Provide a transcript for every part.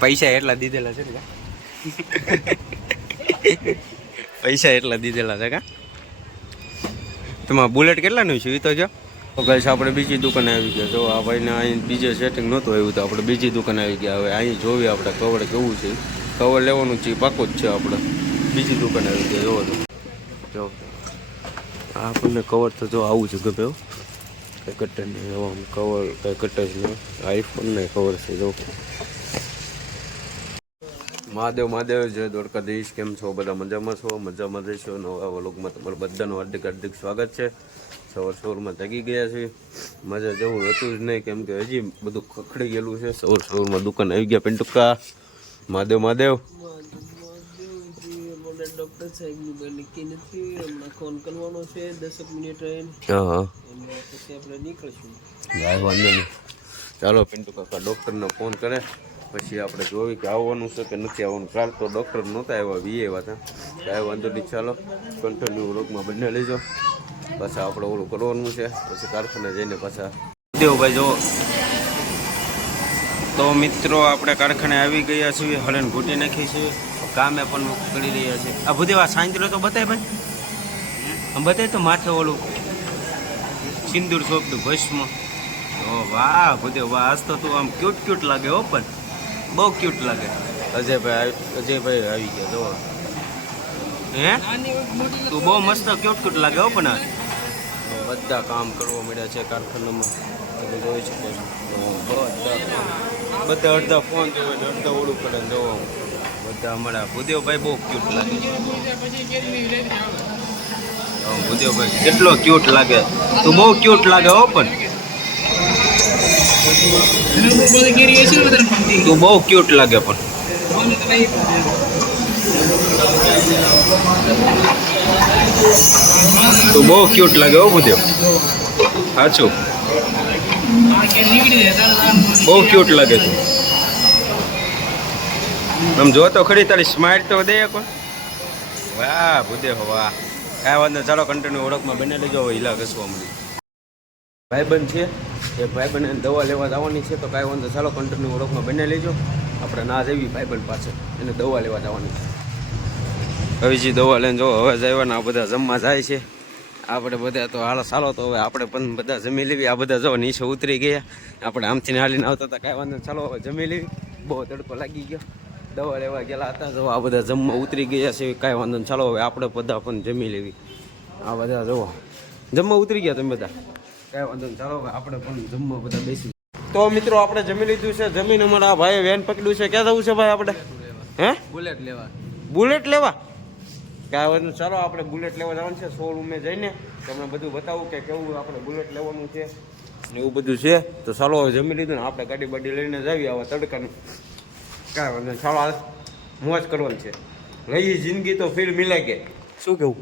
પૈસા એટલા દીધેલા છે ને પૈસા એટલા દીધેલા છે કા? તમારા બુલેટ કેટલાનું છે? એ તો જો. ગાઈસ, આપણે બીજી દુકાને આવી ગયા. જો, આ ભાઈને અહીં બીજે સેટિંગ નહોતું આવ્યું તો આપણે બીજી દુકાને આવી ગયા. હવે અહીં જોઈએ આપણે કવર કેવું છે. કવર લેવાનું છે પાકું જ છે આપણે. બીજી દુકાને આવી ગયા, જોવો જો. આપણને કવર તો જો આવું છે ગમે કંઈ કઈ કટે નહીં. કવર કંઈ કટે જ નહીં. આઈફોનને કવર છે, જો. મહાદેવ મહાદેવ જય દ્વારકાધીશ. કેમ છો? બધા મજામાં છો? મજામાં જઈશો નવા વ્લોગમાં તમારું બધાનું હાર્દિક હાર્દિક સ્વાગત છે. સવાર સવારમાં જાગી ગયા છે મજા જવું હતું જ નહીં. કેમ કે હજી બધું ખખડી ગયેલું છે. સવાર સવારમાં દુકાન આવી ગયા પેન્ટુકા મહાદેવ મહાદેવ. ડોક્ટર સાહેબની નક્કી નથી હમણાં ફોન કરવાનો છે દસેક મિનિટ રહીને હા હા. પછી આપણે નીકળશું વાંધો નહીં. ચાલો પિન્ટુ કાકા ડૉક્ટરને ફોન કરે. પછી આપણે જોયું કે આવવાનું છે કે નથી આવવાનું. કાલ તો ડૉક્ટર નહોતા આવ્યા, વીએ આવ્યા હતા. કાંઈ વાંધો નહીં, ચાલો. કન્ટિન્યુ રોગમાં બંને લેજો. પાછા આપણે ઓલું કરવાનું છે. પછી કારખાને જઈને પાછા. દેવભાઈ જો તો મિત્રો, આપણે કારખાને આવી ગયા છીએ, હલન ઘૂંટી નાખી છીએ કામે પણ કરી રહ્યા છે. આ વાત સાંજલો તો બતાય ભાઈ. બતાય તો માથે ઓલું સિંદૂર સોંપતું ભસ્મ. ઓ વાહ, ભૂદેવ, વાહ, આજ તો તું આમ ક્યુટ ક્યુટ લાગે હો પણ. બહુ ક્યુટ લાગે. અજયભાઈ આવી- અજયભાઈ આવી ગયા જો હે? તું બહુ મસ્ત ક્યુટ ક્યુટ લાગે હો પણ બધા કામ કરવા મળ્યા છે કારખાનામાં. તમે જોઈ શકો છો. બધા. બધા અડધા ફોન જોવે ને અડધા ઓળું કરે ને જોવો બધા મળ્યા ભૂદેવભાઈ બહુ ક્યુટ લાગે. હા, ભૂદેવભાઈ કેટલો ક્યુટ લાગે? તું બહુ ક્યુટ લાગે હો પણ. તું બહુ ક્યુટ લાગે પણ. તું બહુ ક્યુટ લાગે હો ભૂદેવ સાચું. બહુ ક્યુટ લાગે તું. આમ જો તો ખરી તારી સ્માઇલ તો દે કોણ વાહ ભૂદેવ વાહ. કાંઈ વાંધો ચાલો કન્ટિન્યુ ઓળખમાં બને લેજો, હિલા ઘસવા મળી ભાઈબંધ છે? એ ભાઈબંધ દવા લેવા જવાની છે તો કાંઈ વાંધો ચાલો કન્ટિન્યુ ઓળખમાં બને લેજો. આપણે ના જવી ભાઈબંધ પાસે એને દવા લેવા જવાની છે. હવેજી દવા લઈને જો હવે જવાના આ બધા જમવા જાય છે. આપણે બધા તો હાલ, ચાલો તો હવે આપણે પણ બધા જમી લેવી. આ બધા જો નીચે ઉતરી ગયા. આપણે આમથી હાલીને આવતા હતા, કાંઈ વાંધો. ચાલો હવે જમી લેવી. બહુ તડકો લાગી ગયો. દવા લેવા ગયેલા હતા, જો આ બધા જમવા ઉતરી ગયા છે. કાંઈ વાંધો. ચાલો હવે આપણે બધા પણ જમી લેવી. આ બધા જુઓ જમવા ઉતરી ગયા તમે બધા. કાંઈ વાંધો નહીં. ચાલો આપણે પણ જમવા બધા બેસી. તો મિત્રો આપણે જમી લીધું છે. જમીન અમારા આ ભાઈએ વેન પકડ્યું છે. ક્યાં જવું છે ભાઈ આપણે? હે? બુલેટ લેવા. બુલેટ લેવા? કાંઈ વાંધો. ચાલો આપણે બુલેટ લેવા જવાનું છે. શોરૂમે જઈને તમને બધું બતાવું કે કેવું આપણે બુલેટ લેવાનું છે ને એવું બધું છે. તો ચાલો હવે જમી લીધું ને આપણે ગાડી બાડી લઈને જાવી આવા તડકાનું. કાંઈ વાંધો. ચાલો હાલ મોજ કરવાની છે. રહી જિંદગી તો ફીલ મિલે કે. શું કેવું?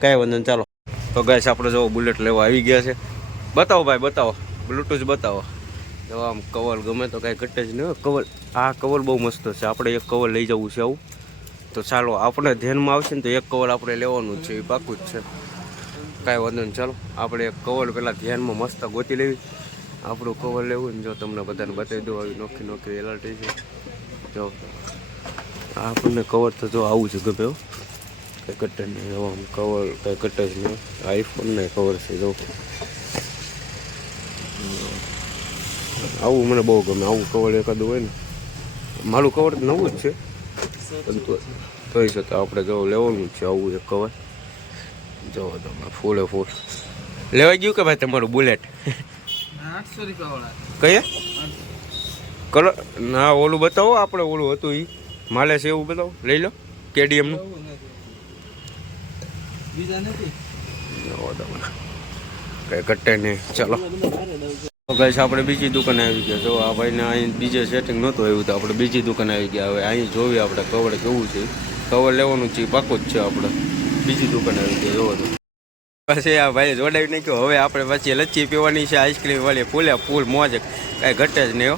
કાંઈ વાંધો ચાલો. તો ગાઈસ, આપણે જો બુલેટ લેવા આવી ગયા છે. બતાવો ભાઈ, બતાવો. બ્લૂટૂથ બતાવો. જો આમ કવર ગમે તો કાંઈ ઘટે જ નહીં. કવર આ કવર બહુ મસ્ત છે. આપણે એક કવર લઈ જવું છે આવું. તો ચાલો, આપણે ધ્યાનમાં આવશે ને તો એક કવર આપણે લેવાનું જ છે, એ પાકું જ છે. કાંઈ વાંધો નહીં, ચાલો. આપણે એક કવર પહેલાં ધ્યાનમાં મસ્ત ગોતી લેવી. આપણું કવર લેવું ને જો તમને બધાને બતાવી દઉં, આવી નોખી નોખી એલર્ટી છે. જો. આપણને કવર તો જો આવું છે ગમે હો. કંઈ કટે એવા આમ કવર કંઈ કટે જ નહીં. આઈફોન ને કવર છે, જો. આવું મને બહુ ગમે, આવું કવર એકાદું હોય ને. મારું કવર નવું જ છે. પરંતુ થઈ શકે આપણે જો લેવાનું જ છે, આવું એક કવર જો તમે ફૂલે ફૂલ. લેવાઈ ગયું કે ભાઈ તમારું બુલેટ આઠસો કહીએ? કલર ના, ઓલું બતાવો, આપણે ઓલું હતું એ માલે છે એવું બતાવો. લઈ લો કેડીએમનું બીજા નથી? નહીં. ચાલો. ગાઈસ, આપણે બીજી દુકાને આવી ગયા. જો આ ભાઈને અહીં બીજે સેટિંગ નહોતું આવ્યું તો આપણે બીજી દુકાને આવી ગયા. હવે અહીં જોવી આપણે કવર કેવું છે. કવર લેવાનું છે, પાકું જ છે આપણે. બીજી દુકાને આવી ગયા જોવો તો. પછી આ ભાઈ જોડાવી નાખ્યો. હવે આપણે પછી લચ્છી પીવાની છે આઈસ્ક્રીમ વાળી. ફૂલે ફૂલ મોજ. કાંઈ ઘટે જ નહીં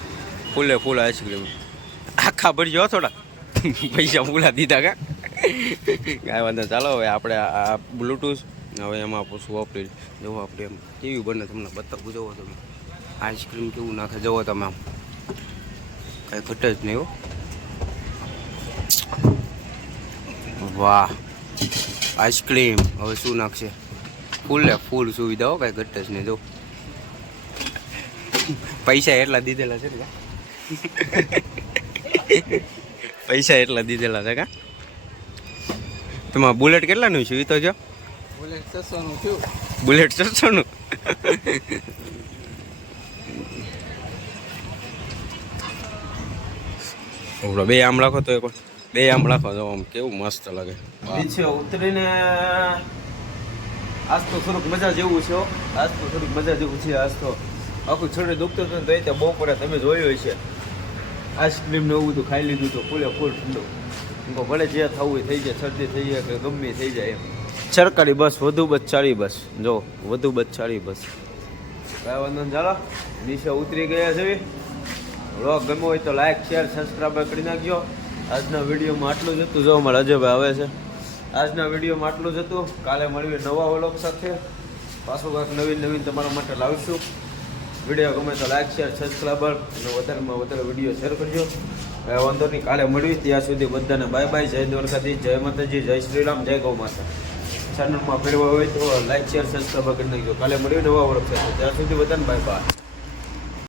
ફૂલે ફૂલ આઈસ્ક્રીમ આખા ભરજો થોડા. પૈસા ફૂલા દીધા કા? કાંઈ વાંધો. ચાલો હવે આપણે આ બ્લૂટૂથ હવે એમાં પૂછવું વાપરી જવું આપણે એમ કેવી બને તમને બતાવું જવો તમે. આઈસ્ક્રીમ કેવું નાખે, જુઓ તમે આમ. કાંઈ ઘટે જ નહીં હો. વાહ. આઈસ્ક્રીમ હવે શું નાખશે? ફૂલ ફૂલ સુવિધા હો, કાંઈ ઘટે જ નહીં. જો પૈસા એટલા દીધેલા છે ને પૈસા એટલા દીધેલા છે કા? તમારે બુલેટ કેટલાનું છે? એ તો જો. બુલેટ છસો નું થયું. બુલેટ છસો નું ઓલો બે આમ રાખો તો એક બે આમ રાખો તો આમ કેવું મસ્ત લાગે. નીચે ઉતરીને આજ તો થોડુંક મજા જેવું છે આજ તો થોડુંક મજા જેવું છે આજ તો. આખું છોડે દુખતો હતો ને તો એ બહુ પડે તમે જોયું હશે. આઈસ્ક્રીમ ને એવું બધું ખાઈ લીધું તો ફૂલે ફૂલ ઠંડુ. એમ ભલે જે થવું થઈ જાય શરદી થઈ જાય કે ગમે થઈ જાય એમ. સરકારી બસ વધુ બચ્ચાળી બસ. જો વધુ બચ્ચાળી બસ. કાંઈ વાંધો ચાલો. નીચે ઉતરી ગયા છે. વ્લોગ ગમ્યો હોય તો લાઈક શેર સબસ્ક્રાઈબ કરી નાખજો. આજના વિડીયોમાં આટલું જ હતું. જો અમારા અજયભાઈ આવે છે. આજના વિડીયોમાં આટલું જ હતું. કાલે મળીએ નવા વ્લોગ સાથે. પાછું કાંક નવીન નવીન તમારા માટે લાવીશું. વીડિયો ગમે તો લાઈક શેર સબસ્ક્રાઈબર અને વધારેમાં વધારે વીડિયો શેર કરજો. વાંધો નહીં, કાલે મળવી ત્યાં સુધી બધાને બાય બાય જય દ્વારકાધીશ, જય માતાજી, જય શ્રી રામ જય ગૌ માતા. ચેનલમાં ફેરવા હોય તો લાઈક શેર સબસ્ક્રાઈબ કરી નાખજો. કાલે મળ્યું નવા સાથે ત્યાં સુધી બધાને બાય બાય